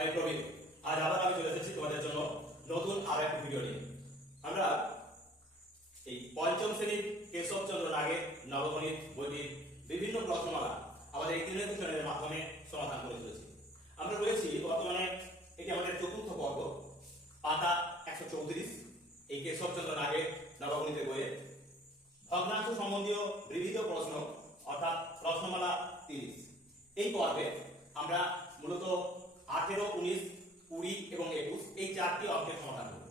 আমি প্রবীণ। আজ আবার আমি চলে এসেছি তোমাদের জন্য নতুন আরও একটি ভিডিও নিয়ে। আমরা এই পঞ্চম শ্রেণির কেশবচন্দ্র নাগের নবগণিত বইটির বিভিন্ন প্রশ্নমালা আমাদের এই তিনের চ্যানেলের মাধ্যমে সমাধান করে চলেছি আমরা রয়েছি বর্তমানে এটি আমাদের চতুর্থ পর্ব, পাতা একশো চৌত্রিশ, এই কেশবচন্দ্র নাগের নবগণিতের বইয়ে। ভগ্নাংশ সম্বন্ধীয় বিবিধ প্রশ্ন, অর্থাৎ প্রশ্নমালা তিরিশ। এই পর্বে আমরা মূলত আঠেরো, উনিশ, কুড়ি এবং একুশ এই চারটি অঙ্কের সমাধান করব।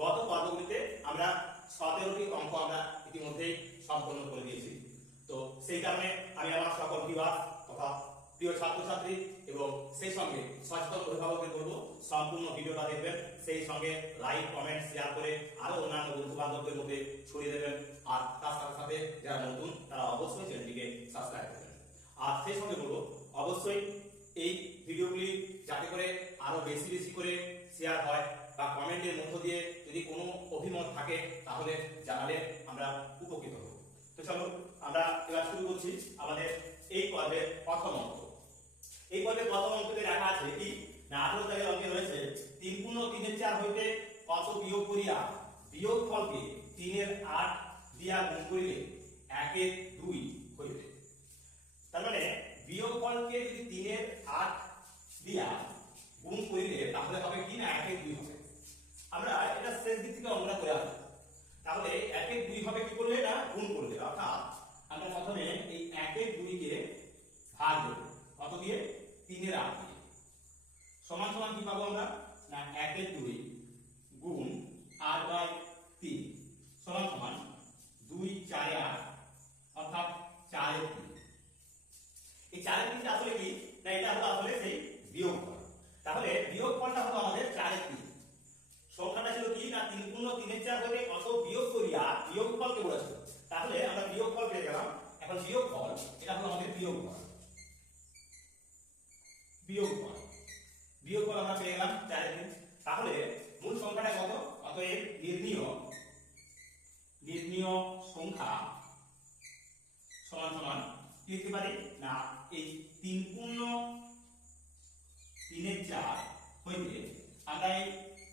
গত পর্বগুলিতে আমরা সতেরোটি অঙ্ক আমরা ইতিমধ্যেই সম্পন্ন করে দিয়েছি। তো সেই কারণে আমি আমার সকল বিভাগ তথা প্রিয় ছাত্রছাত্রী এবং সেই সঙ্গে সচেতন অভিভাবকদের বলব, সম্পূর্ণ ভিডিওটা দেখবেন, সেই সঙ্গে লাইক, কমেন্ট শেয়ার করে আরও অন্যান্য বন্ধু বান্ধবদের মধ্যে ছড়িয়ে দেবেন। আর তার সাথে সাথে যারা নতুন, তারা অবশ্যই চ্যানেলটিকে সাবস্ক্রাইব করবেন আর সেই সঙ্গে বলব, অবশ্যই এই ভিডিওগুলি যাতে করে আরও বেশি বেশি করে শেয়ার হয় বা কমেন্টের মধ্য দিয়ে যদি কোনো অভিমত থাকে, তাহলে জানালে আমরা উপকৃত হব। তো চলো, আমরা এবার শুরু করছি আমাদের এই পর্বের প্রথম অঙ্ক এই পর্বের প্রথম অঙ্কতে লেখা আছে কি, না, আঠারো তারিখের অঙ্কে রয়েছে, তিন পূর্ণ তিনের চার হইতে কত বিয়োগ করিয়া, বিয়োগ ফলকে তিনের আট দিয়া গুণ করিলে একের দুই হইবে। তার মানে বিয়োগ ফলকে যদি তিনের আট দিয়া গুণ করিলে তাহলে হবে কি না? একে দুই হবে। আমরা এটা শেষ দিক থেকে অঙ্কটা করে আসব। তাহলে একে দুই হবে কি করলে এটা গুণ করলে। অর্থাৎ আমরা প্রথমে এই একে দুইকে ভাগ দেবো কত দিয়ে? তিনের আট। বিয়োগ এটা হলো আমাদের বিয়োগ ফল। বিয়োগ আমরা পেয়ে গেলাম চারের তাহলে মূল সংখ্যাটা কত? অতএব নির্ণীয় নির্ণীয় সংখ্যা সমান সমান লিখতে পারি? না, এই তিন পূর্ণ তিনের চার হইতে আমরা এই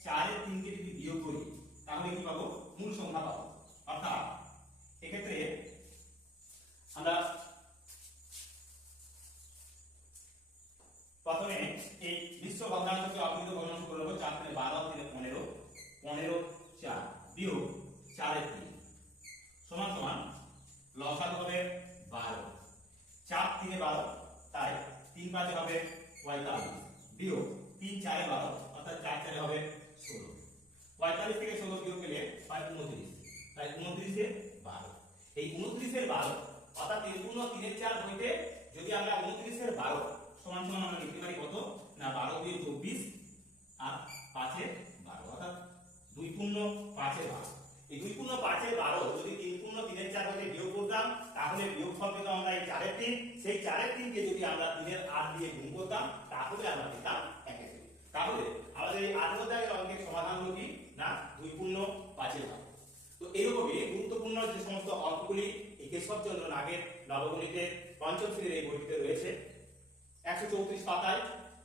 চারের তিনকে যদি বিয়োগ করি, তাহলে কি পাবো? মূল সংখ্যা পাবো। অর্থাৎ এক্ষেত্রে আমরা প্রথমে এই বিশ্ব ভগ্নাংশকে অকৃত ভগ্নাংশ করে নেব চার তিনে বারো তিনে পনেরো পনেরো চার বিয়োগ চারের তিন সমান সমান লসাগু হবে বারো চার তিনে বারো তাই তিন পাঁচে হবে পঁয়তাল্লিশ। বিয়োগ তিন চারে বারো, অর্থাৎ চার চারে হবে ষোলো। পঁয়তাল্লিশ থেকে ষোলো বিয়োগ গেলে পায় উনত্রিশ। তাই উনত্রিশে বারো। এই উনত্রিশের বারো, অর্থাৎ তিন তিনের চার হইতে যদি আমরা উনত্রিশের বারো সমান সমান আমরা লিখতে পারি কত? না, বারো দিয়ে চব্বিশ আর পাঁচে বারো, অর্থাৎ দুই পূর্ণ পাঁচে বারো। এই দুই পূর্ণ পাঁচের বারো যদি তিন পূর্ণ তিনের চার হতে বিয়োগ করতাম তাহলে বিয়োগ ফল পেতাম আমরা এই চারের তিন সেই চারের তিনকে যদি আমরা তিনের আট দিয়ে গুণ করতাম, তাহলে আমরা পেতাম একে দুই। তাহলে আমাদের এই আট অঙ্কের সমাধান হলো কি? না, দুই পূর্ণ, পাঁচের বারো তো এইরকমই গুরুত্বপূর্ণ যে সমস্ত অঙ্কগুলি এই কেশবচন্দ্র নাগের নবগণিতের পঞ্চম শ্রেণির এই বইটিতে রয়েছে, একশো চৌত্রিশ পাতায়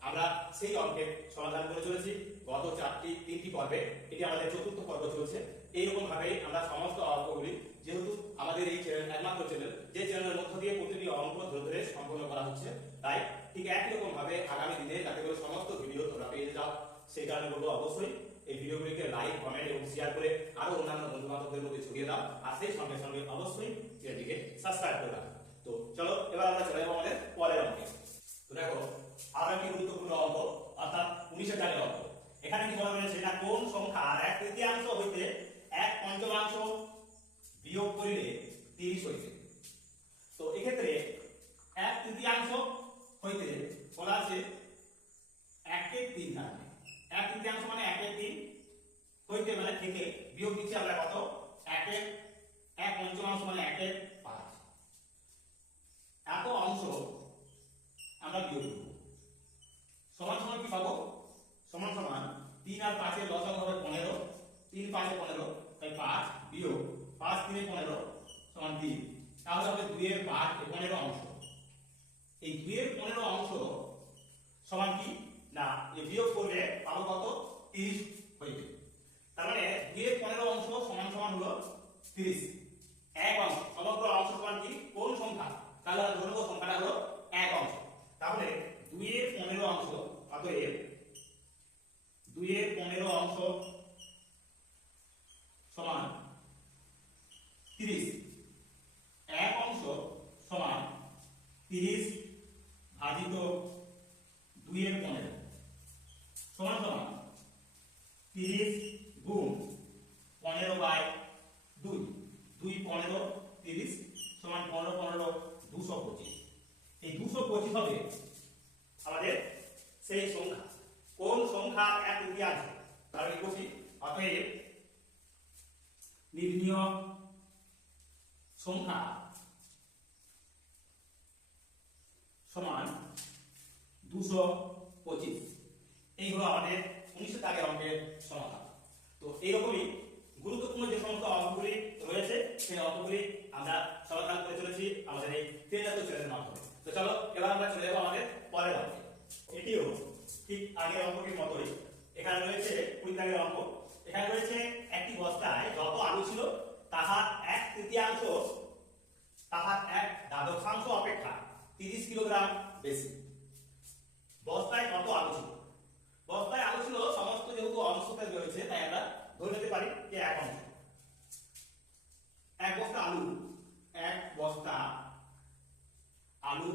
আমরা সেই অঙ্কের সমাধান করে চলেছি। গত চারটি, তিনটি পর্বে, এটি আমাদের চতুর্থ পর্ব চলছে। এইরকম ভাবে আমরা সমস্ত অঙ্কগুলি, যেহেতু আমাদের এই চ্যানেল একমাত্র চ্যানেল যে চ্যানেলের মধ্য দিয়ে অঙ্ক ধরে সম্পন্ন করা হচ্ছে। তাই ঠিক একই রকম ভাবে আগামী দিনে যাতে করে সমস্ত ভিডিও তোমরা পেয়ে যাও সেই কারণে বলব অবশ্যই এই ভিডিওগুলিকে লাইক কমেন্ট এবং শেয়ার করে আরও অন্যান্য বন্ধু বান্ধবদের মধ্যে ছড়িয়ে দাও। আর সেই সঙ্গে সঙ্গে অবশ্যই চ্যানেলটিকে সাবস্ক্রাইব করে দাও। তো চলো, এবার আমরা চলে যাব আমাদের পরের অঙ্কে। তো দেখো আরও একটি গুরুত্বপূর্ণ অঙ্ক, অর্থাৎ উনিশের দাগের অঙ্ক। এখানে কি বলা হয়েছে? না কোন সংখ্যার এক তৃতীয়াংশ হইতে এক পঞ্চমাংশ বিয়োগ করিলে তিরিশ হইছে তো এক্ষেত্রে এক তৃতীয়াংশ হইতে বলা আছে একের তিন থাকবে এক তৃতীয়াংশ মানে একের তিন হইতে মানে থেকে বিয়োগ দিচ্ছে আমরা কত? একের, এক পঞ্চমাংশ মানে একের সমান হলো 30 এক অংশ। সমগ্র অংশ সমান কি? কোন সংখ্যা? তাহলে আমরা ধরব সংখ্যাটা হলো এক অংশ। তাহলে 2 এর 15 অংশ, অতএব 2 এর 15 অংশ সমান 30 এক অংশ সমান 30 ভাজিত 2 এর 15 সমান সমান 30 দুশো হবে আমাদের সেই সংখ্যা। কোন সংখ্যা এক তৃতীয়াংশ তাহলে লিখছি অতএব নির্ণীয় সংখ্যা সমান দুশো পঁচিশ। এই হলো আমাদের উনিশশো দাগের অঙ্কের সমাধান। তো এইরকমই গুরুত্বপূর্ণ যে সমস্ত অঙ্কগুলি রয়েছে, সেই অঙ্কগুলি আমরা সমাধান করে চলেছি আমাদের এই ট্রেনার চ্যানেলের মাধ্যমে। তো চলো, এবার আমরা চলে যাব আমাদের পরের অঙ্কে। এটিও ঠিক আগের অঙ্কটির মতোই। এখানে রয়েছে কুড়ি দাগের অঙ্ক। এখানে রয়েছে একটি বস্তায় যত আলু ছিল, তাহার এক তৃতীয়াংশ, তাহার এক দ্বাদশাংশ অপেক্ষা তিরিশ কিলোগ্রাম বেশি। বস্তায় কত আলু ছিল? বস্তায় আলু ছিল সমস্ত যেহেতু অংশতে রয়েছে, তাই আমরা ধরে নিতে পারি যে এক অংশ। এক বস্তা আলু, এক বস্তা আলু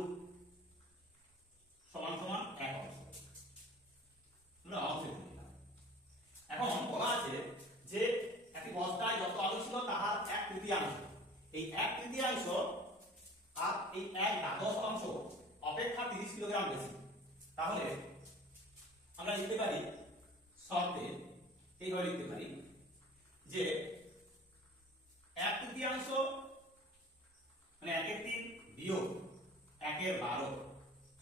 সমান সমান এক অংশ। এখন বলা আছে যে একটি বস্তায় যত আলু ছিল, তাহার এক তৃতীয়াংশ। এই এক তৃতীয়াংশ আর এই এক দ্বাদশ অংশ অপেক্ষা তিরিশ কিলোগ্রাম বেশি। তাহলে আমরা লিখতে পারি শর্তে এইভাবে লিখতে পারি যে এক তৃতীয়াংশ মানে একের তিন বিয়োগ একের বারো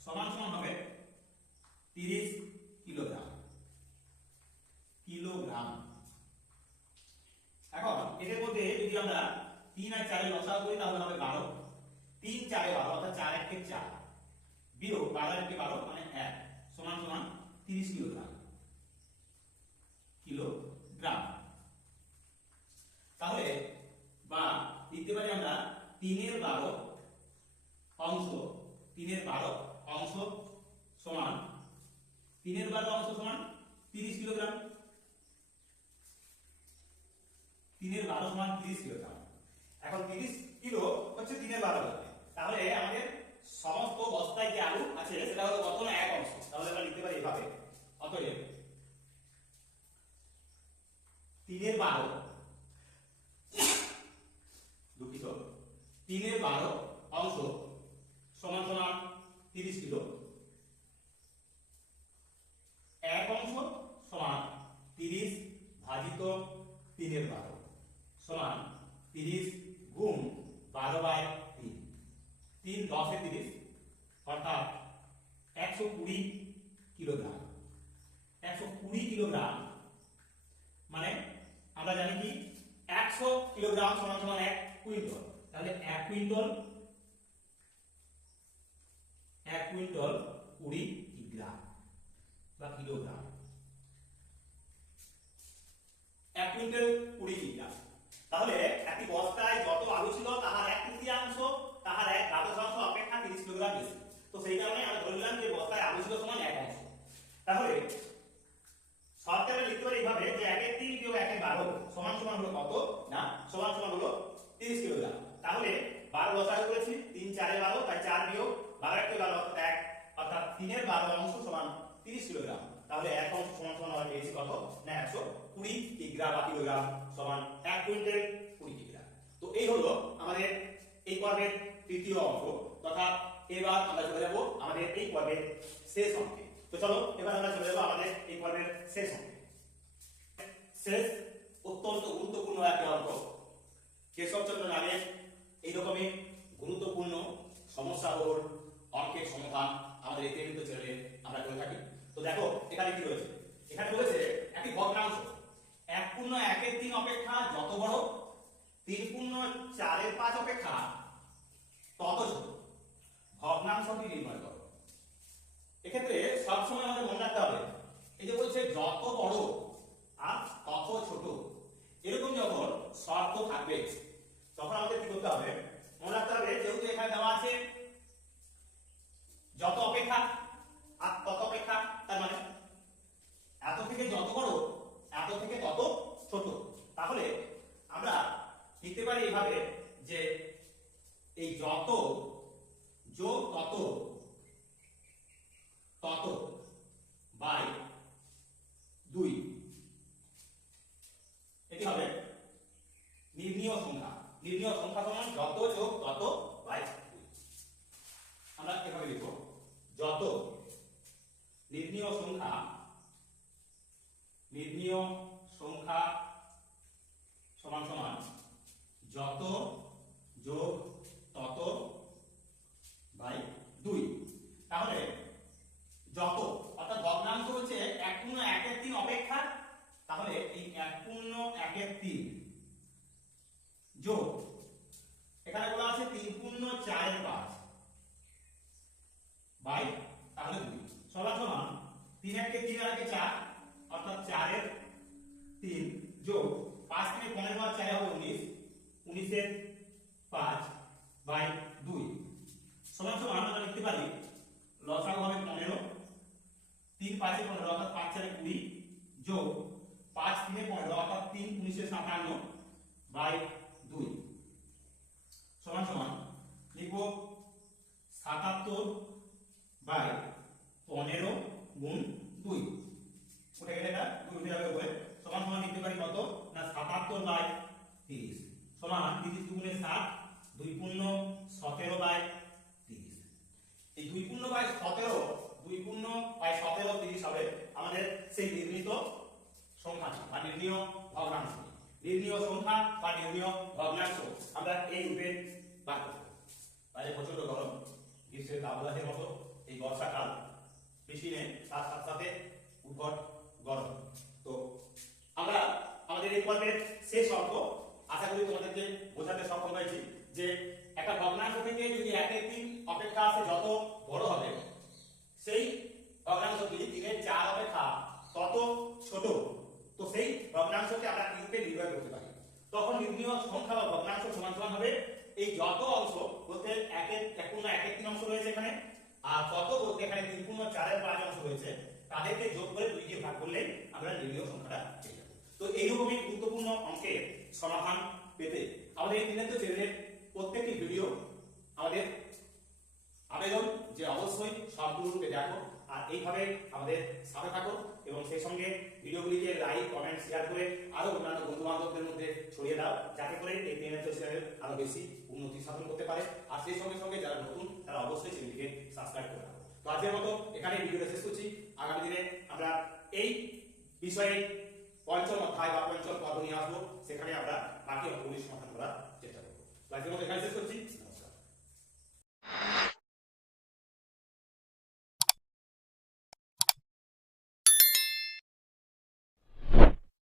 সমান সমান হবে তিরিশ কিলোগ্রাম কিলোগ্রাম এখন এদের মধ্যে যদি আমরা তিন আর চারের লসাগু করি তাহলে হবে বারো। তিন চারে বারো, অর্থাৎ চার একে চার। বিয়োগ বারো একে বারো মানে এক। সমান সমান তিরিশ কিলোগ্রাম। কিলোগ্রাম। তাহলে বা লিখতে পারি আমরা তিনের বারো অংশ, তিনের বারো অংশ সমান, তিনের বারো অংশ সমান তিরিশ কিলোগ্রাম। তিনের বারো সমান তিরিশ কিলোগ্রাম। এখন তিরিশ কিলো হচ্ছে তিনের বারো ভাগে। তাহলে আমাদের সমস্ত বস্তায় যে আলু আছে, সেটা হলো কত এক অংশ। তাহলে আমরা লিখতে পারি এভাবে। অতএব তিনের বারো, দুঃখিত, তিনের বারো অংশ সমান সমান তিরিশ কিলো। এক অংশ সমান তিরিশ ভাজিত তিনের বারো সমান তিরিশ গুণ বারো বাই তিন। তিন দশে তিরিশ, অর্থাৎ একশো কুড়ি কিলোগ্রাম। একশো কুড়ি কিলোগ্রাম মানে আমরা জানি কি, একশো কিলোগ্রাম সমান সমান এক কুইন্টল। তাহলে এক কুইন্টল এক কুইন্টল কুড়ি গ্রাম বা কিলোগ্রাম। এক কুইন্টাল কুড়ি কিগ্রাম তাহলে একটি বস্তায় যত আলু ছিল, তাহার এক তৃতীয়াংশ তাহার এক দ্বাদশাংশ অপেক্ষা তিরিশ কিলোগ্রাম বেশি। তো সেই কারণে আমরা ধরে নিলাম যে বস্তায় আলু ছিল সমান এক অংশ। তাহলে সরকারে লিখতে পারি এইভাবে যে একের তিন বিয়োগ একের বারো সমান সমান হলো কত? না, সমান সমান হলো তিরিশ কিলোগ্রাম। তাহলে বারো লসাগু করেছি, তিন চারে বারো, তাই চার বিয়োগ বারো একটা বারো অর্থাৎ এক, অর্থাৎ তিনের বারো অংশ সমান তিরিশ কিলোগ্রাম। তাহলে এক অংশ সমান সমান আমরা পেয়েছি কত? না, একশো। কুড়ি কিগ্রা বা কিলোগ্রাম সমান এক কুইন্টাল কুড়ি কিগ্রা তো এই হলো আমাদের এই পর্বের তৃতীয় অঙ্ক তথা এবার আমরা চলে যাব আমাদের এই পর্বের শেষ অঙ্কে তো চলো, এবার আমরা চলে যাব আমাদের এই পর্বের শেষ অঙ্কে শেষ অত্যন্ত গুরুত্বপূর্ণ একটি অঙ্ক কেশবচন্দ্র নামের এইরকমই গুরুত্বপূর্ণ সমস্যা বহুল অঙ্কের সমাধান আমাদের এই চ্যানেলে আমরা করে থাকি। তো দেখো, এখানে কি রয়েছে? এখানে রয়েছে একটি ভগ্নাংশ। পূর্ণ একের তিন অপেক্ষা যত বড় তিন পূর্ণ চারের পাঁচ অপেক্ষা তত ছোট। ভগ্নাংশটি নির্ণয় করো। এক্ষেত্রে সবসময় আমাদের মনে রাখতে হবে, এই যে বলছে যত বড় আর তত ছোট। এরকম যখন শর্ত থাকবে, তখন আমাদের কি করতে হবে? মনে রাখতে হবে, যেহেতু এখানে দেওয়া আছে যত অপেক্ষা আর তত অপেক্ষা তার মানে এত থেকে যত বড় এত থেকে তত ছোট তাহলে আমরা লিখতে পারি এইভাবে যে এই যত যোগ তত তত বাই দুই এটি হবে নির্ণীয় সংখ্যা নির্ণীয় সংখ্যা সমান যত যোগ তত বাই আমরা এভাবে লিখব। যত নির্ণীয় সংখ্যা নির্ণীয় সংখ্যা সমান সমান যত যোগ তত বাই দুই। তাহলে যত, অর্থাৎ ভগ্নাংশ হচ্ছে এক পূর্ণ একের তিন অপেক্ষা তাহলে এই এক পূর্ণ একের তিন যোগ। এখানে বলা আছে তিন পূর্ণ পাঁচ। বাই, তাহলে দুই। সমান সমান তিন একে তিন আর একে চার, অর্থাৎ চারের তিন যোগ। পাঁচ থেকে পনেরো আর চারে হবে উনিশ। উনিশের পাঁচ বাই দুই। সমান সমান আমরা লিখতে পারি লসাগু হবে পনেরো। তিন পাঁচে পনেরো, অর্থাৎ পাঁচ চারে কুড়ি যোগ। পাঁচ তিনে পনেরো, অর্থাৎ তিন উনিশে সাতান্ন বাই সমান সমান লিখব সাতাত্তর বাই পনেরো গুণ দুই। উঠে গেলে এটা দুই উঠে যাবে উপরে। সমান সমান লিখতে পারি কত? না, সাতাত্তর বাই তিরিশ। সমান তিরিশ দুগুণে ষাট দুই পূর্ণ সতেরো বাই তিরিশ। এই দুই পূর্ণ বাই সতেরো, দুই পূর্ণ বাই সতেরো তিরিশ হবে আমাদের সেই নির্ণীত সংখ্যা বা নির্ণীয় ভগ্নাংশ নির্ণীয় সংখ্যা বা নির্ণীয় ভগ্নাংশ। আমরা এই রূপে বার করব। বাইরে প্রচণ্ড গরম। গ্রীষ্মের দাবদাহের মতো এই বর্ষাকাল নেই তার সাথে সাথে উৎকট গরম। তো আমরা আমাদের এই পর্বের শেষ অঙ্ক আশা করি তোমাদেরকে বোঝাতে সক্ষম হয়েছি যে একটা ভগ্নাংশ থেকে যদি এক এক তিন অপেক্ষা আছে যত বড় হবে, সেই ভগ্নাংশটি তিনের চার অপেক্ষা তত ছোট তো সেই ভগ্নাংশকে আমরা কীভাবে নির্ণয় করতে পারি। তখন নির্ণীয় সংখ্যা বা ভগ্নাংশ সমান সমান হবে। এই যত অংশ বলতে একের এক পূর্ণ এক তিন অংশ রয়েছে এখানে, আর তত বলতে এখানে তিন পূর্ণ চারের পাঁচ অংশ রয়েছে, তাদেরকে যোগ করে দুই দিয়ে ভাগ করলে আমরা নির্ণীয় সংখ্যাটা পেয়ে যাব। তো এইরকমই গুরুত্বপূর্ণ অঙ্কের সমাধান পেতে আমাদের এই দিনের চ্যানেলের প্রত্যেকটি ভিডিও, আমাদের আবেদন যে অবশ্যই সম্পূর্ণরূপে দেখো, আর এইভাবে আমাদের সাথে থাকো এবং সেই সঙ্গে ভিডিওগুলিকে লাইক কমেন্ট শেয়ার করে আরও অন্যান্য বন্ধু বান্ধবদের মধ্যে ছড়িয়ে দাও, যাতে করে এই টেনেচার চ্যানেল আরও বেশি উন্নতি সাধন করতে পারে। আর সেই সঙ্গে সঙ্গে যারা নতুন, তারা অবশ্যই চ্যানেলটিকে সাবস্ক্রাইব করে রাখো। তো আজকের মতো এখানে ভিডিওটা শেষ করছি। আগামী দিনে আমরা এই বিষয়ে পঞ্চম অধ্যায় বা পঞ্চম পর্ব নিয়ে আসব। সেখানে আমরা বাকি অঙ্কগুলি সমাধান করার চেষ্টা করব। আজকের মতো এখানে শেষ করছি।